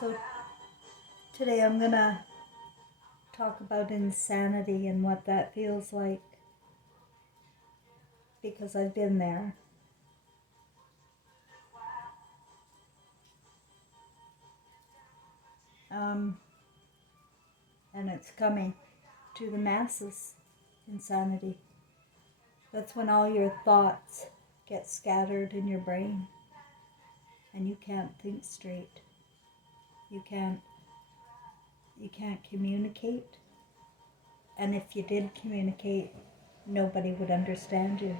So today I'm gonna talk about insanity and what that feels like because I've been there. Um, and it's coming to the masses. Insanity. That's when all your thoughts get scattered in your brain and you can't think straight. You can't you can't communicate. And if you did communicate, nobody would understand you.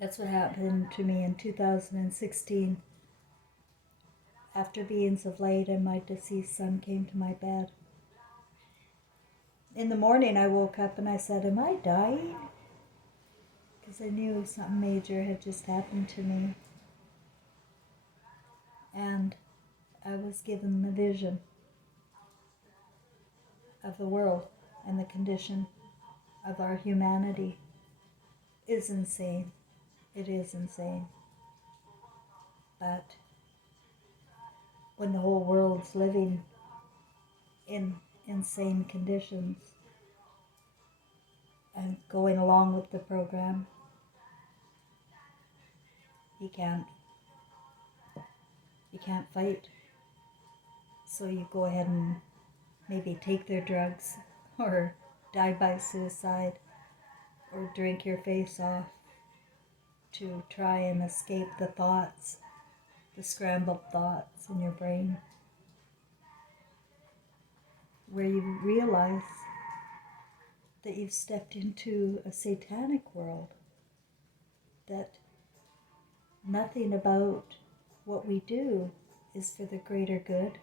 That's what happened to me in 2016. After beings of light and my deceased son came to my bed. In the morning, I woke up and I said, "Am I dying?" Because I knew something major had just happened to me. And I was given the vision of the world, and the condition of our humanity is insane. It is insane. But when the whole world's living in insane conditions and going along with the program, you can't fight. So you go ahead and maybe take their drugs or die by suicide or drink your face off to try and escape the thoughts, the scrambled thoughts in your brain, where you realize that you've stepped into a satanic world, that nothing about what we do is for the greater good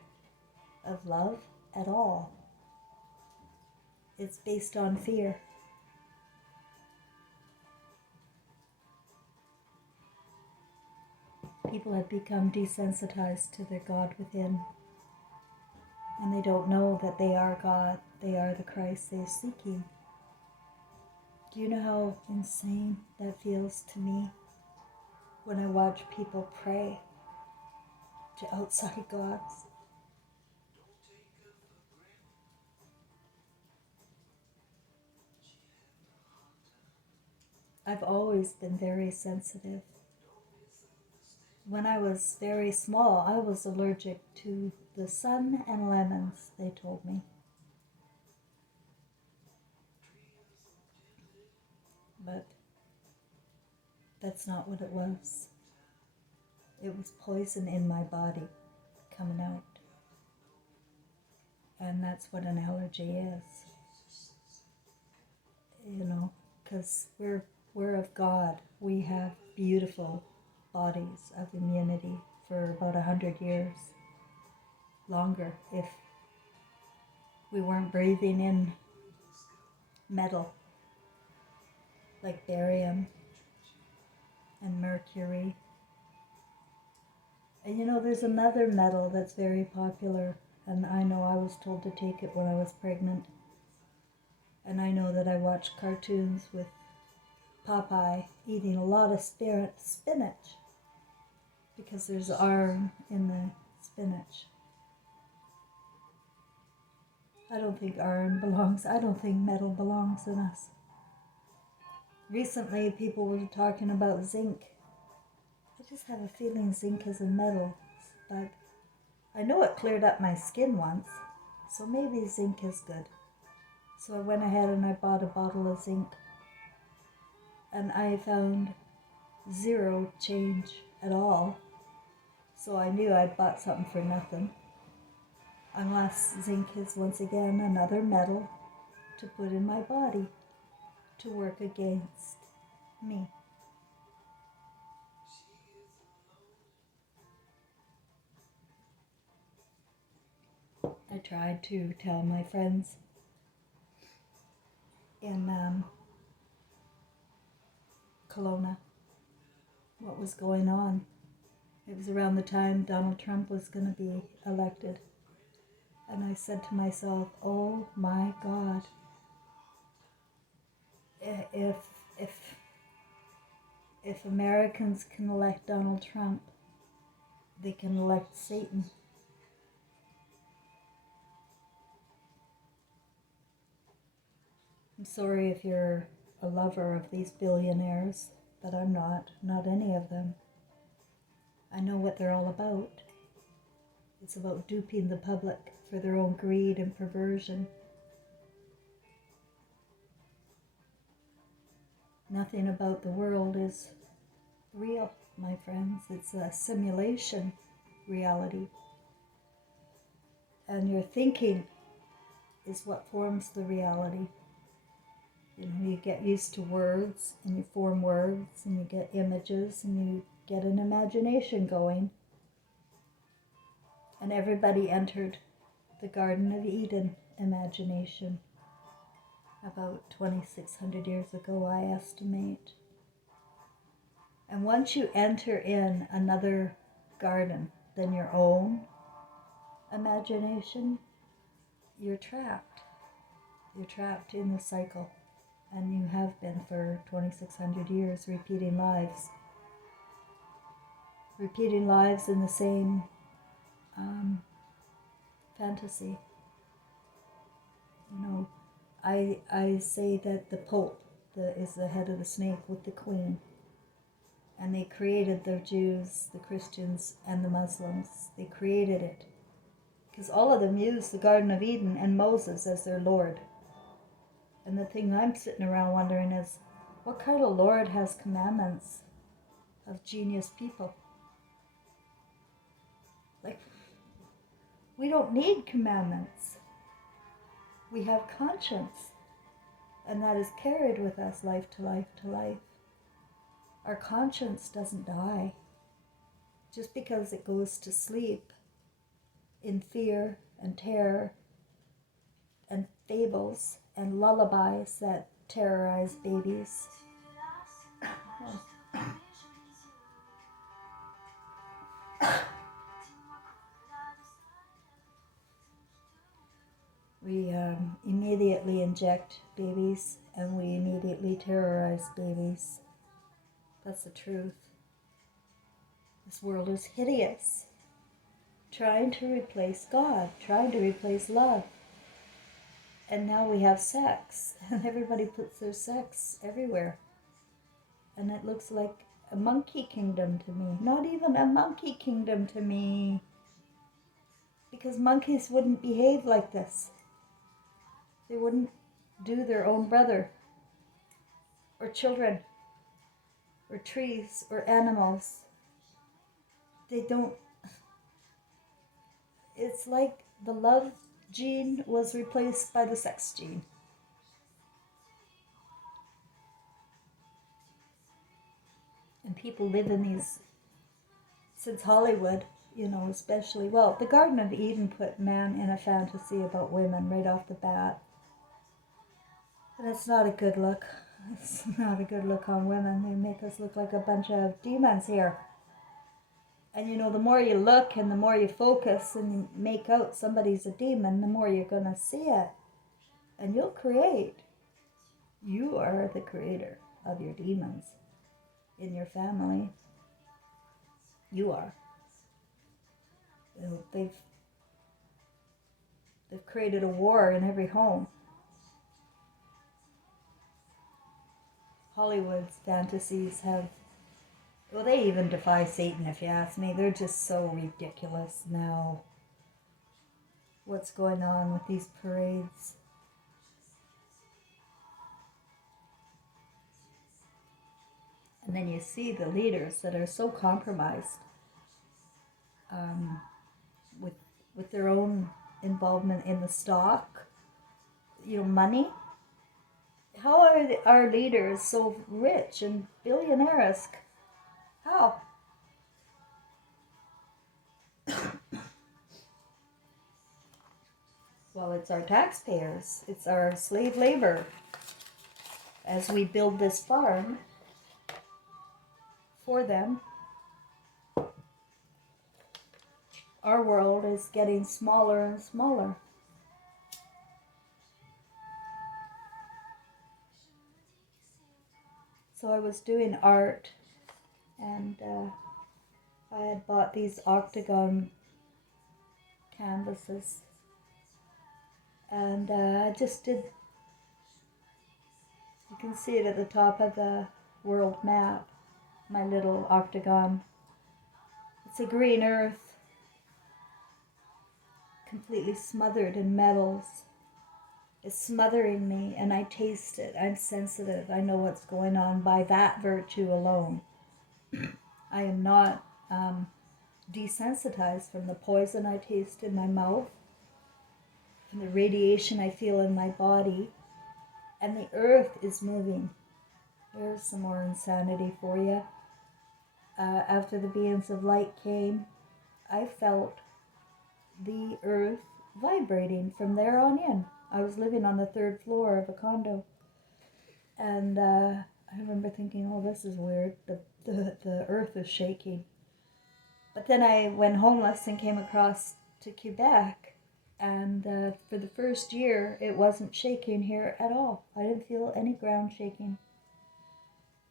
of love at all. It's based on fear. People have become desensitized to their God within, and they don't know that they are God, they are the Christ they're seeking. Do you know how insane that feels to me when I watch people pray to outside gods? I've always been very sensitive. When I was very small, I was allergic to the sun and lemons, they told me. But that's not what it was. It was poison in my body coming out. And that's what an allergy is. You know, because we're of God. We have beautiful bodies of immunity for about 100 years. Longer if we weren't breathing in metal like barium and mercury. And you know, there's another metal that's very popular, and I know I was told to take it when I was pregnant. And I know that I watched cartoons with Popeye eating a lot of spinach because there's iron in the spinach. I don't think I don't think metal belongs in us. Recently, people were talking about zinc. I just have a feeling zinc is a metal, but I know it cleared up my skin once, so maybe zinc is good. So I went ahead and I bought a bottle of zinc, and I found zero change at all. So I knew I'd bought something for nothing. Unless zinc is once again another metal to put in my body to work against me. I tried to tell my friends in Kelowna what was going on. It was around the time Donald Trump was going to be elected. And I said to myself, oh my God, if If Americans can elect Donald Trump, they can elect Satan. I'm sorry if you're a lover of these billionaires, but I'm not any of them. I know what they're all about. It's about duping the public for their own greed and perversion. Nothing about the world is real, my friends. It's a simulation reality. And your thinking is what forms the reality. You know, you get used to words, and you form words, and you get images, and you get an imagination going. And everybody entered the Garden of Eden imagination about 2,600 years ago, I estimate. And once you enter in another garden than your own imagination, you're trapped. You're trapped in the cycle. And you have been for 2,600 years, repeating lives. Repeating lives in the same fantasy. You know, I say that the Pope is the head of the snake with the Queen. And they created the Jews, the Christians, and the Muslims. They created it. Because all of them used the Garden of Eden and Moses as their Lord. And the thing I'm sitting around wondering is, what kind of Lord has commandments of genius people? Like, we don't need commandments. We have conscience. And that is carried with us life to life to life. Our conscience doesn't die just because it goes to sleep in fear and terror and fables and lullabies that terrorize babies. We immediately inject babies and we immediately terrorize babies. That's the truth. This world is hideous. Trying to replace God, trying to replace love. And now we have sex, and everybody puts their sex everywhere. And it looks like a monkey kingdom to me. Not even a monkey kingdom to me. Because monkeys wouldn't behave like this. They wouldn't do their own brother, or children, or trees, or animals. They don't. It's like the love gene was replaced by the sex gene. And people live in these, since Hollywood, you know, especially, well, the Garden of Eden put man in a fantasy about women right off the bat. And it's not a good look. It's not a good look on women. They make us look like a bunch of demons here. And you know, the more you look and the more you focus and you make out somebody's a demon, the more you're going to see it. And you'll create. You are the creator of your demons in your family. You are. You know, they've created a war in every home. Hollywood's fantasies have, well, they even defy Satan, if you ask me. They're just so ridiculous now. What's going on with these parades? And then you see the leaders that are so compromised with their own involvement in the stock, you know, money. How are our leaders so rich and billionaire-esque? How? Well, it's our taxpayers. It's our slave labor. As we build this farm for them, our world is getting smaller and smaller. So I was doing art And I had bought these octagon canvases, and I just did, you can see it at the top of the world map, my little octagon. It's a green earth, completely smothered in metals. It's smothering me, and I taste it. I'm sensitive. I know what's going on by that virtue alone. I am not desensitized from the poison I taste in my mouth, from the radiation I feel in my body, and the earth is moving. There's some more insanity for you. After the beings of light came, I felt the earth vibrating from there on in. I was living on the 3rd floor of a condo, and I remember thinking, oh, this is weird. The earth is shaking. But then I went homeless and came across to Quebec, and for the first year, it wasn't shaking here at all. I didn't feel any ground shaking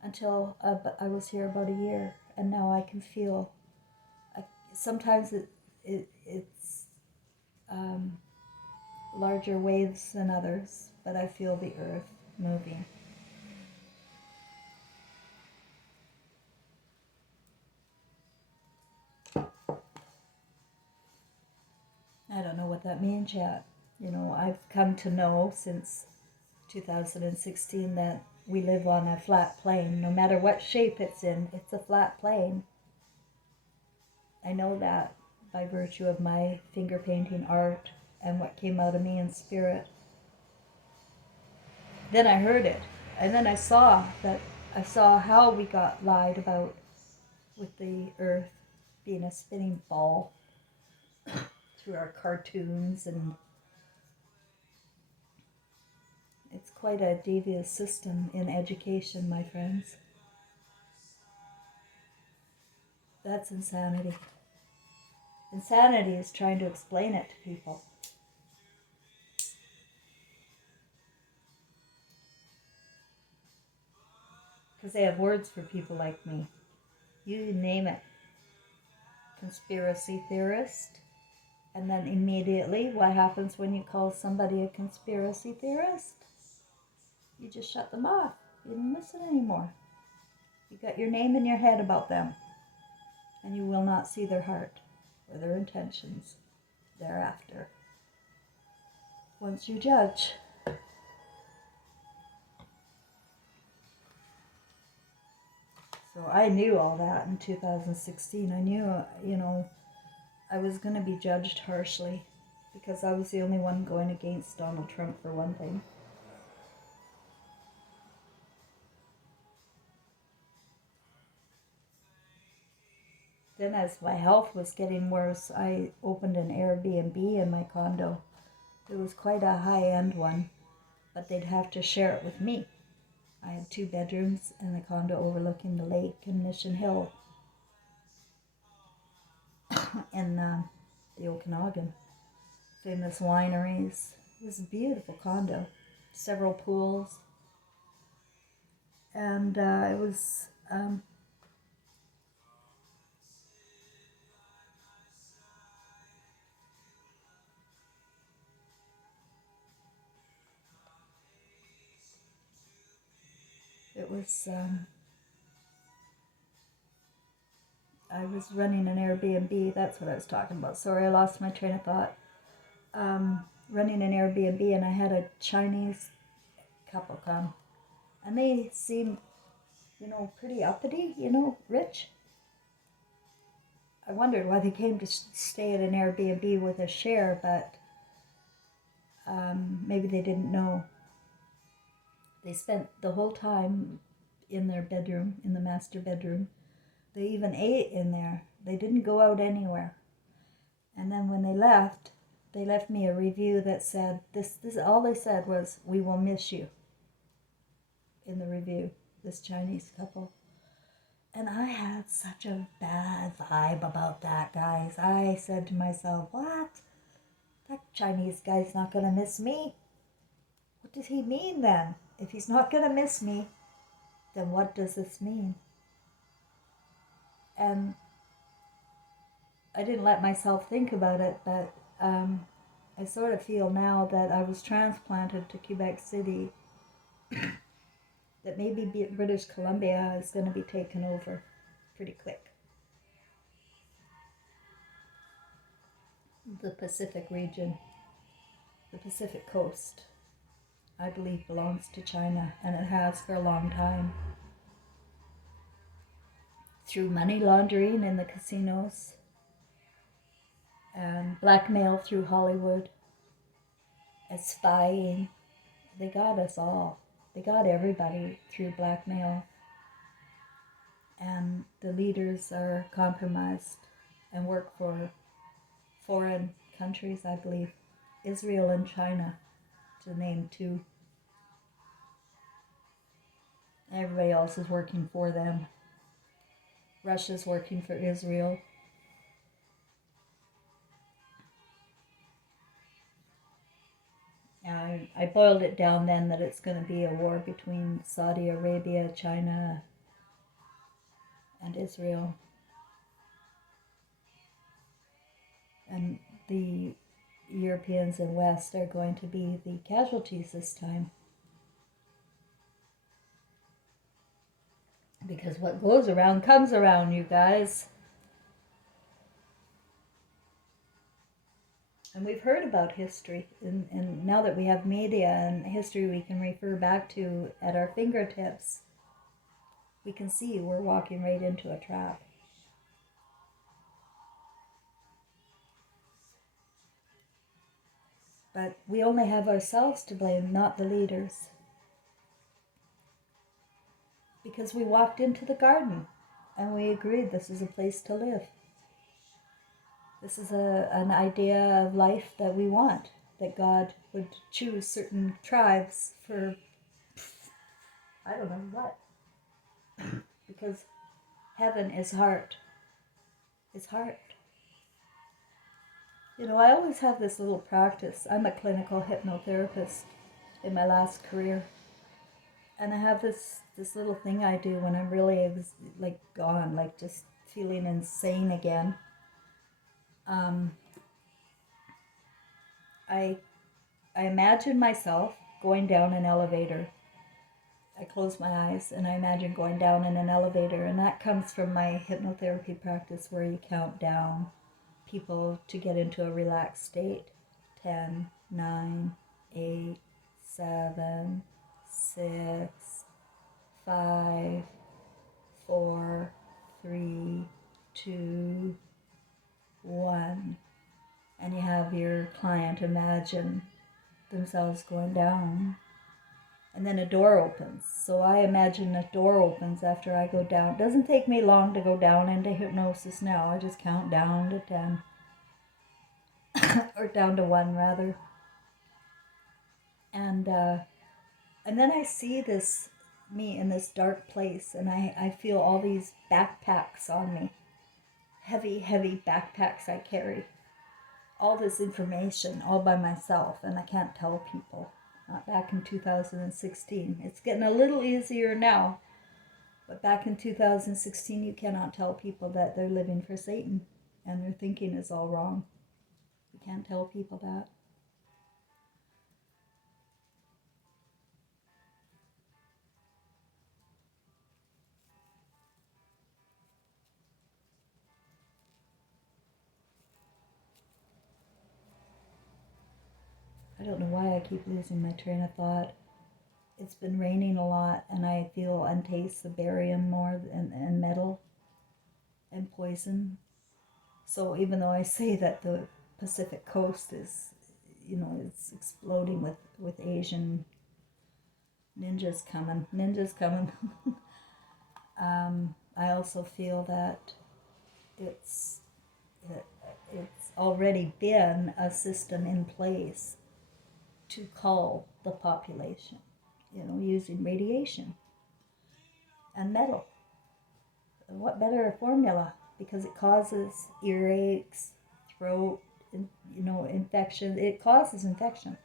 until I was here about a year, and now I can feel. Sometimes it's larger waves than others, but I feel the earth moving. I don't know what that means yet. You know, I've come to know since 2016 that we live on a flat plane. No matter what shape it's in, it's a flat plane. I know that by virtue of my finger painting art and what came out of me in spirit. Then I heard it, and then I saw how we got lied about with the earth being a spinning ball through our cartoons, and it's quite a devious system in education, my friends. That's insanity. Insanity is trying to explain it to people. Because they have words for people like me. You name it. Conspiracy theorist. And then immediately, what happens when you call somebody a conspiracy theorist? You just shut them off. You don't listen anymore. You got your name in your head about them. And you will not see their heart or their intentions thereafter. Once you judge. So I knew all that in 2016. I knew, I was going to be judged harshly because I was the only one going against Donald Trump, for one thing. Then as my health was getting worse, I opened an Airbnb in my condo. It was quite a high-end one, but they'd have to share it with me. I had 2 bedrooms in the condo overlooking the lake in Mission Hill in the Okanagan. Famous wineries. It was a beautiful condo. Several pools. And it was I was running an Airbnb. That's what I was talking about. Sorry, I lost my train of thought. Running an Airbnb, and I had a Chinese couple come, and they seemed, pretty uppity, rich. I wondered why they came to stay at an Airbnb with a share, but maybe they didn't know. They spent the whole time in their bedroom, in the master bedroom. They even ate in there. They didn't go out anywhere. And then when they left me a review that said, this all they said was, "We will miss you," in the review, this Chinese couple. And I had such a bad vibe about that, guys. I said to myself, what? That Chinese guy's not going to miss me. What does he mean then? If he's not going to miss me, then what does this mean? And I didn't let myself think about it, but I sort of feel now that I was transplanted to Quebec City that maybe British Columbia is going to be taken over pretty quick. The Pacific region, the Pacific coast, I believe belongs to China, and it has for a long time. Through money laundering in the casinos and blackmail through Hollywood, and spying. They got us all. They got everybody through blackmail. And the leaders are compromised and work for foreign countries, I believe. Israel and China, to name two. Everybody else is working for them. Russia's working for Israel. I boiled it down then that it's going to be a war between Saudi Arabia, China, and Israel. And the Europeans and West are going to be the casualties this time. Because what goes around comes around, you guys. And we've heard about history, and now that we have media and history we can refer back to at our fingertips, we can see we're walking right into a trap. But we only have ourselves to blame, not the leaders. Because we walked into the garden and we agreed this is a place to live. This is an idea of life that we want, that God would choose certain tribes for, I don't know what. Because heaven is heart. It's heart. You know, I always have this little practice. I'm a clinical hypnotherapist in my last career. And I have this little thing I do when I'm really like gone, like just feeling insane again. I imagine myself going down an elevator. I close my eyes and I imagine going down in an elevator, and that comes from my hypnotherapy practice where you count down people to get into a relaxed state. 10, 9, 8, 7, 6, 5, 4, 3, 2, 1. And you have your client imagine themselves going down. And then a door opens. So I imagine a door opens after I go down. It doesn't take me long to go down into hypnosis now. I just count down to 10. Or down to 1 rather. And then I see me in this dark place, and I feel all these backpacks on me. Heavy, heavy backpacks I carry. All this information all by myself, and I can't tell people. Not back in 2016. It's getting a little easier now, but back in 2016 you cannot tell people that they're living for Satan and their thinking is all wrong. You can't tell people that. I don't know why I keep losing my train of thought. It's been raining a lot, and I feel and taste the barium more and metal and poison. So even though I say that the Pacific coast is, it's exploding with Asian ninjas coming. I also feel that it's already been a system in place to cull the population, using radiation and metal. What better formula? Because it causes earaches, throat, infection. It causes infection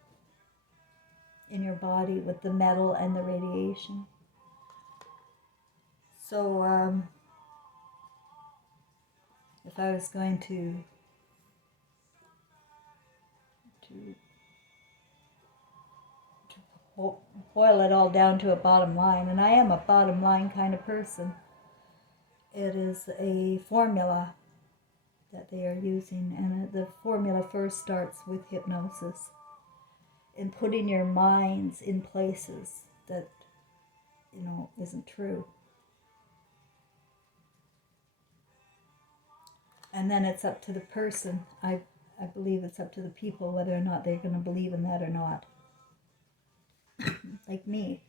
in your body with the metal and the radiation. So If I was going to boil it all down to a bottom line, and I am a bottom line kind of person, it is a formula that they are using, and the formula first starts with hypnosis, in putting your minds in places that, isn't true. And then it's up to the person. I believe it's up to the people whether or not they're going to believe in that or not. Like me.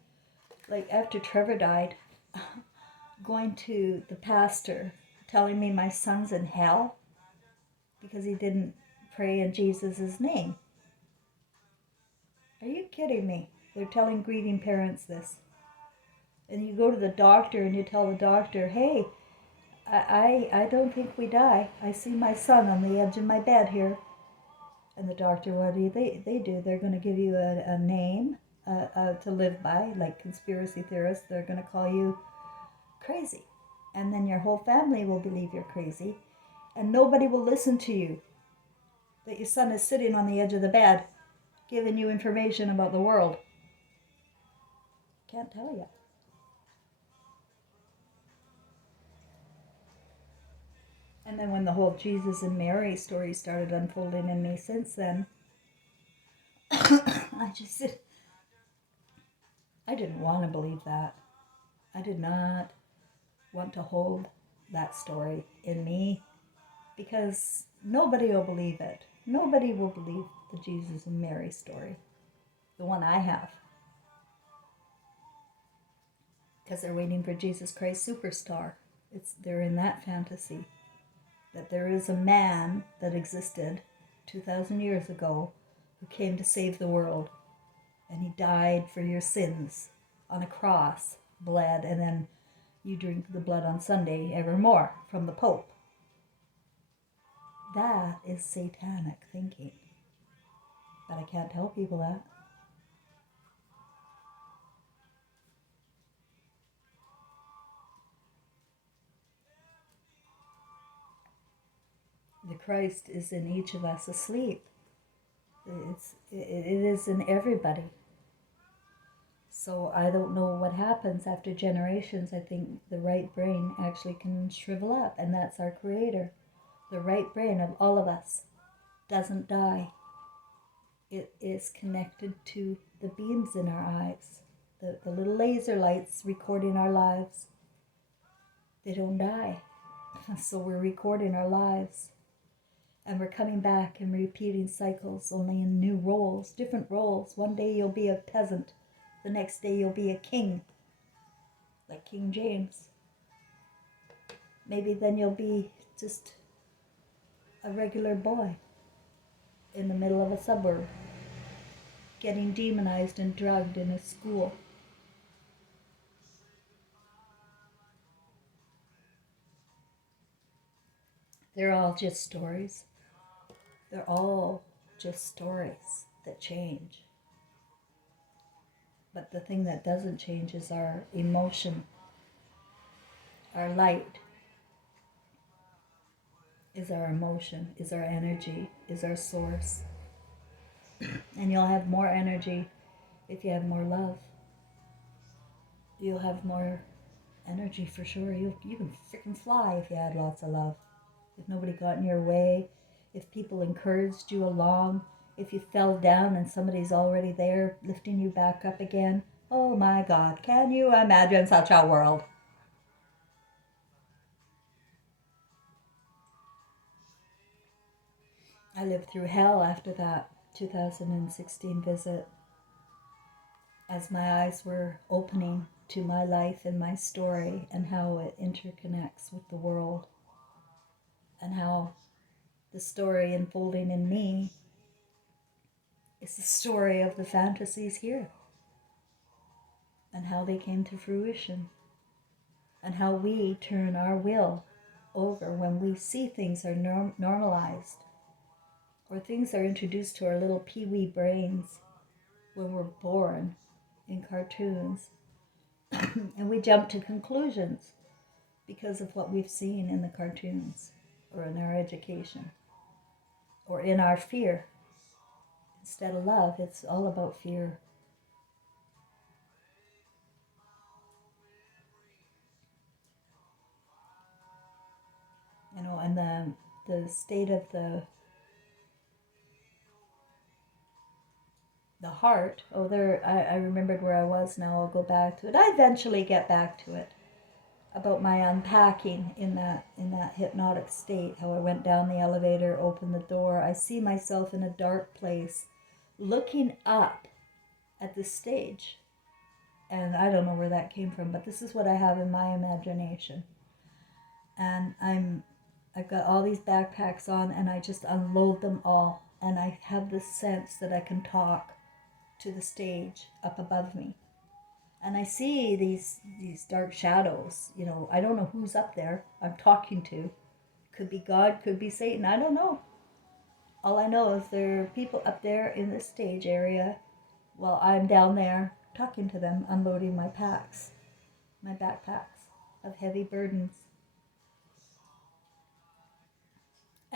Like after Trevor died, going to the pastor telling me my son's in hell because he didn't pray in Jesus' name. Are you kidding me? They're telling grieving parents this. And you go to the doctor and you tell the doctor, hey, I don't think we die. I see my son on the edge of my bed here. And the doctor, what do they do? They're going to give you a name to live by, like conspiracy theorists. They're going to call you crazy. And then your whole family will believe you're crazy. And nobody will listen to you. That your son is sitting on the edge of the bed, giving you information about the world. Can't tell you. And then when the whole Jesus and Mary story started unfolding in me since then, I didn't want to believe that. I did not want to hold that story in me because nobody will believe it. Nobody will believe the Jesus and Mary story, the one I have. Because they're waiting for Jesus Christ Superstar. They're in that fantasy. That there is a man that existed 2,000 years ago who came to save the world. And he died for your sins on a cross, bled, and then you drink the blood on Sunday evermore from the Pope. That is satanic thinking. But I can't tell people that. The Christ is in each of us asleep. It is in everybody. So I don't know what happens after generations. I think the right brain actually can shrivel up, and that's our Creator. The right brain of all of us doesn't die. It is connected to the beams in our eyes, the little laser lights recording our lives. They don't die. So we're recording our lives. And we're coming back and repeating cycles, only in new roles, different roles. One day you'll be a peasant. The next day you'll be a king, like King James. Maybe then you'll be just a regular boy in the middle of a suburb, getting demonized and drugged in a school. They're all just stories. They're all just stories that change. But the thing that doesn't change is our emotion. Our light is our emotion, is our energy, is our source. And you'll have more energy if you have more love. You'll have more energy for sure. You can freaking fly if you had lots of love. If nobody got in your way, if people encouraged you along, if you fell down and somebody's already there lifting you back up again. Oh my God, can you imagine such a world? I lived through hell after that 2016 visit, as my eyes were opening to my life and my story and how it interconnects with the world, and how the story unfolding in me is the story of the fantasies here, and how they came to fruition, and how we turn our will over when we see things are normalized, or things are introduced to our little pee-wee brains when we're born in cartoons. And we jump to conclusions because of what we've seen in the cartoons or in our education or in our fear. Instead of love, it's all about fear. And the state of the heart. Oh, there, I remembered where I was now. I'll go back to it. I eventually get back to it. About my unpacking in that hypnotic state, how I went down the elevator, opened the door. I see myself in a dark place, looking up at the stage. And I don't know where that came from, but this is what I have in my imagination. And I've got all these backpacks on, and I just unload them all, and I have this sense that I can talk to the stage up above me. And I see these dark shadows. I don't know who's up there I'm talking to. Could be God, could be Satan, I don't know. All I know is there are people up there in the stage area while I'm down there talking to them, unloading my backpacks of heavy burdens.